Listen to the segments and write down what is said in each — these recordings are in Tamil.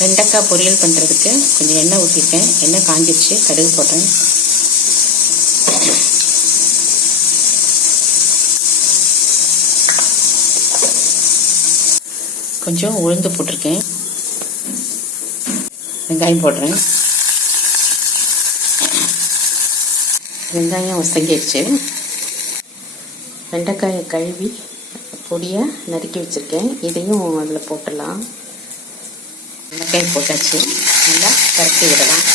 வெண்டைக்காய் பொரியல் பண்ணுறதுக்கு கொஞ்சம் எண்ணெய் ஊற்றிருக்கேன். எண்ணெய் காஞ்சிருச்சு. கடுகு போடுறேன். கொஞ்சம் உளுந்து போட்டிருக்கேன். வெங்காயம் போடுறேன். வெங்காயம் வசங்கிடுச்சு. வெண்டைக்காயை கழுவி பொடியாக நறுக்கி வச்சுருக்கேன். இதையும் அதில் போட்டுடலாம். வெங்காயம் போட்டாச்சு. நல்லா கரைச்சி விடலாம்.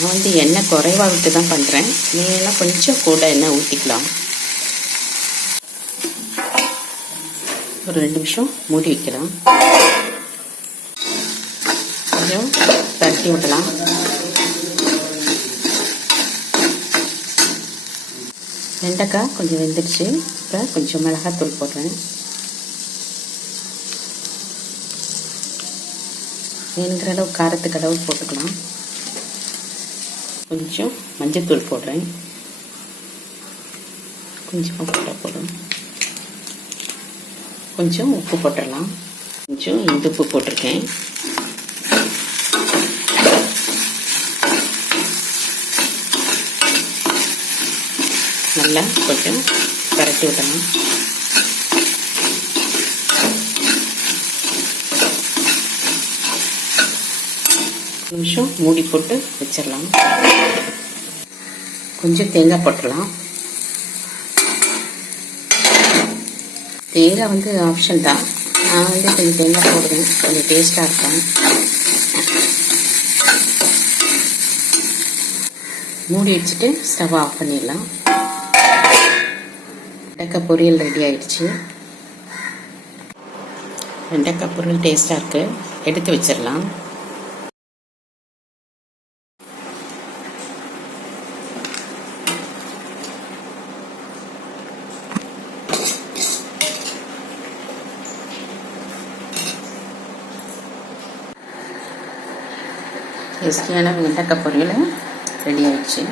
நான் எண்ணெய் குறைவாக விட்டு தான் பண்ணுறேன். நீங்கள்லாம் கொஞ்சம் கூட எண்ணெய் ஊற்றிக்கலாம். ஒரு 2 நிமிஷம் மூடி வைக்கலாம். கொஞ்சம் பரட்டி விடலாம். வெண்டைக்காய் கொஞ்சம் வெந்துடுச்சு. இப்போ கொஞ்சம் மிளகாத்தூள் போடுறேன். வேணுங்கிற அளவு காரத்துக்கு அளவு போட்டுக்கலாம். கொஞ்சம் மஞ்சத்தூள் போடுறேன். கொஞ்சமாக போட்டால் போடும். கொஞ்சம் உப்பு போட்டுடலாம். கொஞ்சம் இந்துப்பு போட்டிருக்கேன். நல்லா கொஞ்சம் பரட்டி விடலாம். நிமிஷம் மூடி போட்டு வச்சிடலாம். கொஞ்சம் தேங்காய் போட்டுடலாம். தேங்காய் ஆப்ஷன் தான். நான் கொஞ்சம் தேங்காய் போடுவேன். கொஞ்சம் டேஸ்டாக இருக்கும். மூடி வச்சுட்டு ஸ்டவ் ஆஃப் பண்ணிடலாம். வெண்டைக்காய் பொரியல் ரெடி ஆயிடுச்சு. வெண்டைக்காய் பொரியல் டேஸ்டாக இருக்குது. எடுத்து வச்சிடலாம். டேஸ்டியான வெண்டைக்காய் பொரியல் ரெடி ஆயிடுச்சு.